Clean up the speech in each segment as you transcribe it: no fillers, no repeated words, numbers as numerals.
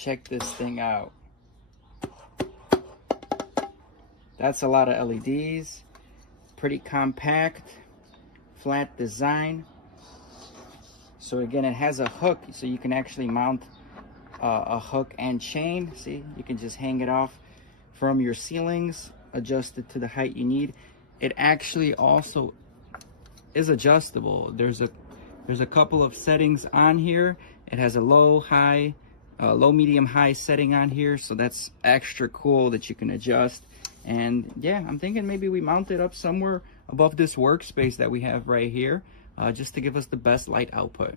Check this thing out. That's a lot of LEDs. Pretty compact, flat design. So again, it has a hook, so you can actually mount a hook and chain. See, you can just hang it off from your ceilings, adjust it to the height you need. It actually also is adjustable. There's a couple of settings on here. It has a low, medium, high setting on here, so that's extra cool that you can adjust. And yeah, I'm thinking maybe we mount it up somewhere above this workspace that we have right here, just to give us the best light output.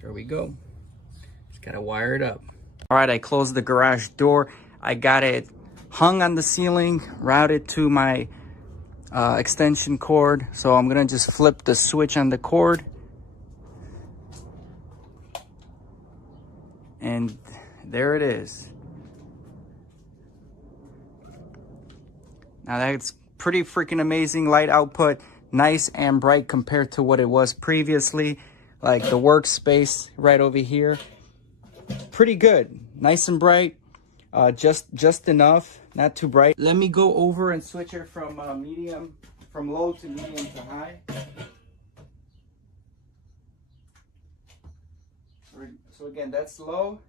There we go. Just gotta wire it up. All right, I closed the garage door. I got it hung on the ceiling, routed to my extension cord. So I'm gonna just flip the switch on the cord. And there it is. Now that's pretty freaking amazing light output. Nice and bright compared to what it was previously. Like the workspace right over here. Pretty good. Nice and bright. Just enough, not too bright. Let me go over and switch it from low to medium to high. So again, that's low.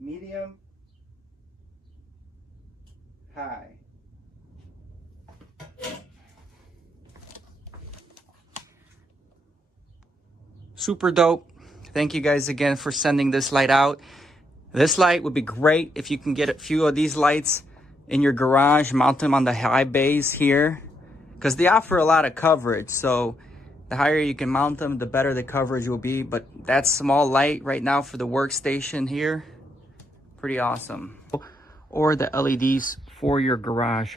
Medium. High. Super dope. Thank you guys again for sending this light out. This light would be great if you can get a few of these lights in your garage, mount them on the high bays here, because they offer a lot of coverage. So the higher you can mount them, the better the coverage will be. But that small light right now for the workstation here, pretty awesome. Or the LEDs for your garage